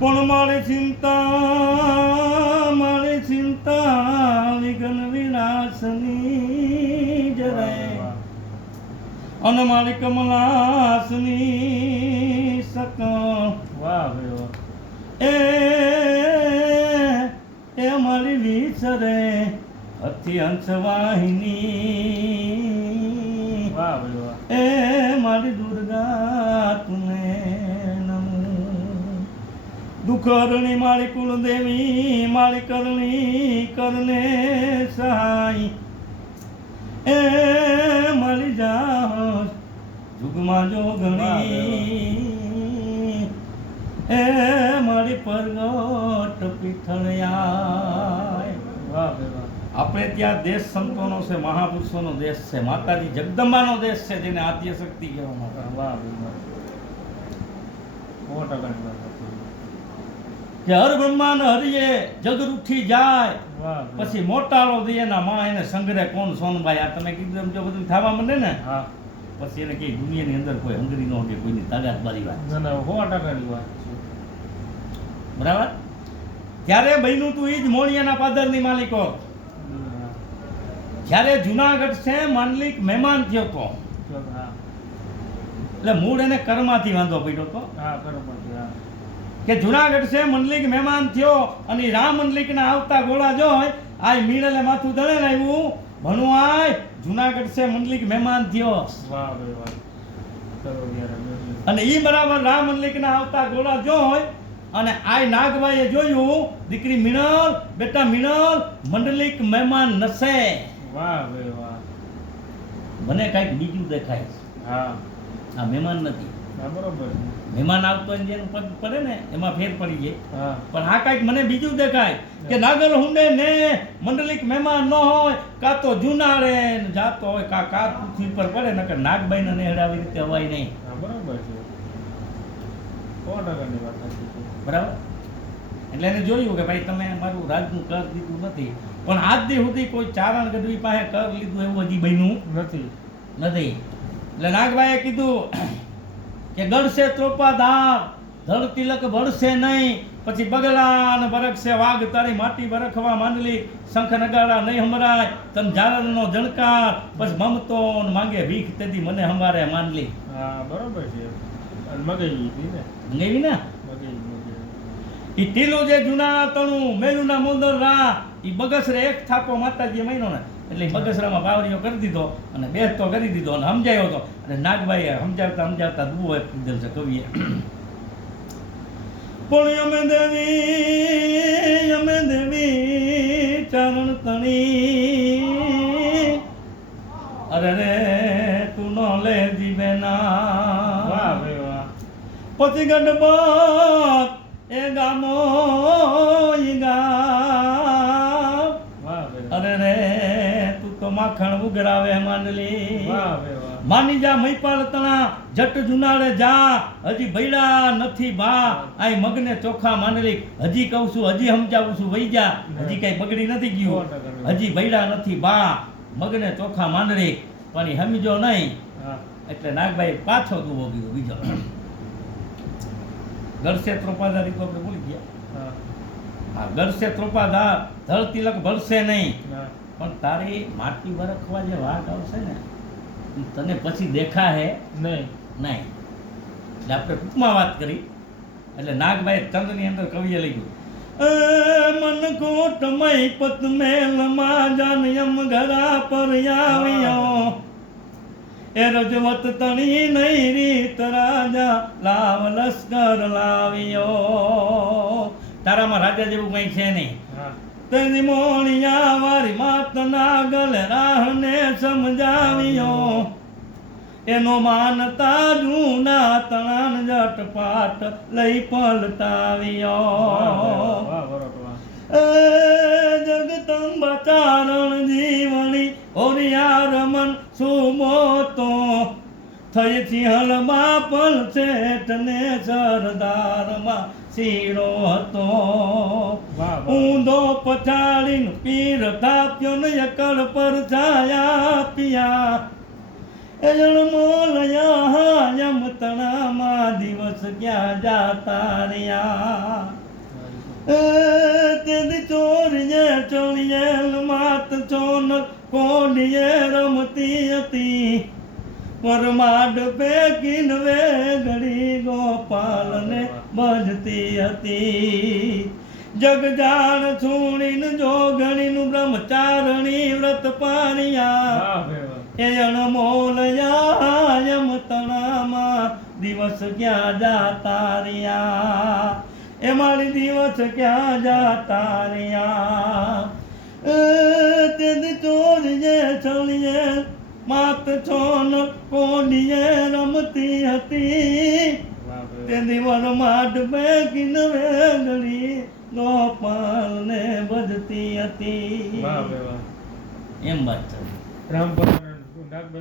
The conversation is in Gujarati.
પણ મારી ચિંતા મારી ચિંતા વિઘ્ન વિનાશની જરાય. અને મારી કમલાસની સક વાહ એ એ મારી વિચરે અતિ વાહિની. એ મારી દુર્ગા તુને નમો. દુઃખરણી મારી કુળદેવી મારી કરણી કરને સહાય. એ મારી જા જુગમાં જોગણી. એ મારી પરગટ વાહ આપણે ત્યાં દેશ સંતોનો છે મહાપુરુષોનો દેશ છે માતાજી જગદંબાનો દેશ છે જેને આદ્ય શક્તિ કહેવામાં આવે. કે હર બ્રહ્માન હરિયે જગ ઉઠી જાય. પછી મોટાળો દે ના માં એને સંગ્રહ કોણ સોનભાઈ આ તમે કીધું એમ જો બધું થવા માંડે ને? હા. પછી એને કઈ દુનિયાની અંદર કોઈ હંગરી ન કે કોઈની તાકાત બારી વાત ના ના ટકાની વાત બરાબર? ત્યારે બન્યું તું એ જ મોણિયાના પાદરની માલિકો. જ્યારે જુનાગઢ છે માંડલિક મહેમાન થયો તો. એટલે મૂળ એને કરમાંથી વાંધો પડ્યો તો હા બરોબર છે હા. કે જુનાગઢ છે મંડલિક મહેમાન થયો અને રામ રામ મંડલિકના આવતા ગોળા જોય આ મીણલે માથું દળે આવ્યું. ભણું આય જુનાગઢ છે મંડલિક મહેમાન થયો. અને ઈ બરાબર રામ મંડલિકના આવતા ગોળા જોય અને આય નાગભાઈએ જોયું દીકરી મિનલ બેટા મિનલ મંડલિક મહેમાન નસે વાહ ભાઈ વાહ. મને કાંઈક બીજું દેખાય છે. હા. આ મહેમાન નથી. બરોબર મહેમાન આવતો હોય ને જેનું પગ પડે ને એમાં ફેર પડી જાય. પણ આ કાંઈક મને બીજું દેખાય કે નાગર હુંડે ને મંડલિક મહેમાન ન હોય કાં તો જુનાળે જાતો હોય કા કા પૃથ્વી પર પડે નકર નાગબાઈને નેહડ આવી રીતે હવાય નહીં. બરોબર છે. બરાબર? એટલે એને જોયું કે ભાઈ તમે મારું રાજનું કર દીધું નથી. પણ આજ દી સુધી કોઈ ચારણ ગઢવી પાસે કર લીધું એવું હજી બન્યું નથી. નથી. એટલે નાગભાઈએ કીધું કે ગળશે ત્રોપાધાર ધળ તિલક ભળશે નહીં પછી બગલા ને બરકશે વાઘ તારી માટી બરખવા માંડલી શંખ નગાડા નહીં હમરાય તન જારણનો જણકાર પછી મમતો માંગે ભીખ તેથી મને હમારે માંડલી. હા બરોબર છે. મગાઈ ને? ને? ઈ ટીલું જે જૂના તણું મેલુના મોદર રા ઈ બગસરે એક થાપો માતાજી મહિનો ને એટલે બગસરામાં વાવરીઓ કરી દીધો અને બેસતો કરી દીધો અને સમજાયો હતો અને નાગભાઈએ સમજાવતા સમજાવતા દુઓ દીધેલ છે કવિએ. પણ અમે દેવી અમે દેવી ચરણ તણી. અરે રે તું નો લે જીવે ના. પછી ગઢ એ ગામ માખણ ઉગરાવે વાહ માની જા મહીપાલ તણા જટ જુનાળે જા. હજી ભૈડા નથી બા આય મગને ચોખા માંડલી હજી કહું છું હજી સમજાવું છું વહી જા. હજી કઈ બગડી નથી ગયું. હજી ભૈડા નથી બા મગને ચોખા માંડલી પણ ઈ સમજો નહીં. એટલે નાગભાઈ પાછો દુવો ગયો બીજો. ગરસે ત્રોપાધારી તો આપણે ભૂલી ગયા. હા. ગરસે ત્રોપાધાર ધળ તિલક ભરશે નહીં. પણ તારી માટી વરખવા જે વાત આવશે ને તને પછી દેખા હે નહીં. નહીં. એટલે આપણે ટૂંકમાં વાત કરી. એટલે નાગભાઈ ચંદ્રની અંદર કવિએ લખ્યું મન કોટ મય પત મેલમાં જાન યમ ઘરા પર આવ્યો. એ રજવત તણી નહીં રીત રાજા લાવ લશ્કર લાવ્યો. તારામાં રાજા જેવું કઈ છે નહીં. તેની મોણિયા વારી માતના નાગલ રાહને સમજાવ્યો. એનો માનતા જૂના તણાન જટપાટ લઈ પલતાવ્યો જગદંબા ચારણ જીવણી ઓરિયા રમન સુમોતો. થઈ થિહલમાં પણ શેઠને સરદારમાં શીરો હતો. ઊંધો પછાડીને પીર થાપ્યો ને એકડ પર છાયા પિયા. એ જણમો લયા યમ તણામાં દિવસ ક્યાં જાતા રહ્યા. તેદી ચોરીએ ચોરીએ માત ચોન કોડીએ રમતી હતી. પરમાડ પેકીન વેગડી ગોપાલને બજતી હતી. જગજાણ છૂણીન જોગણીનું બ્રહ્મચારણી વ્રત પાણિયા વાહ એ અણમોલયા યમ તણામાં દિવસ ક્યાં જાતા રહ્યા? એ મારી દિવસ ક્યાં જાતા રહ્યા? તેદી ચોરીએ છળીએ માત છોન કોડીએ રમતી હતી. તે દિવર માટ બેકીન વેગડી ગોપાલને બધતી હતી. એમ વાત છે. નાગભાઈ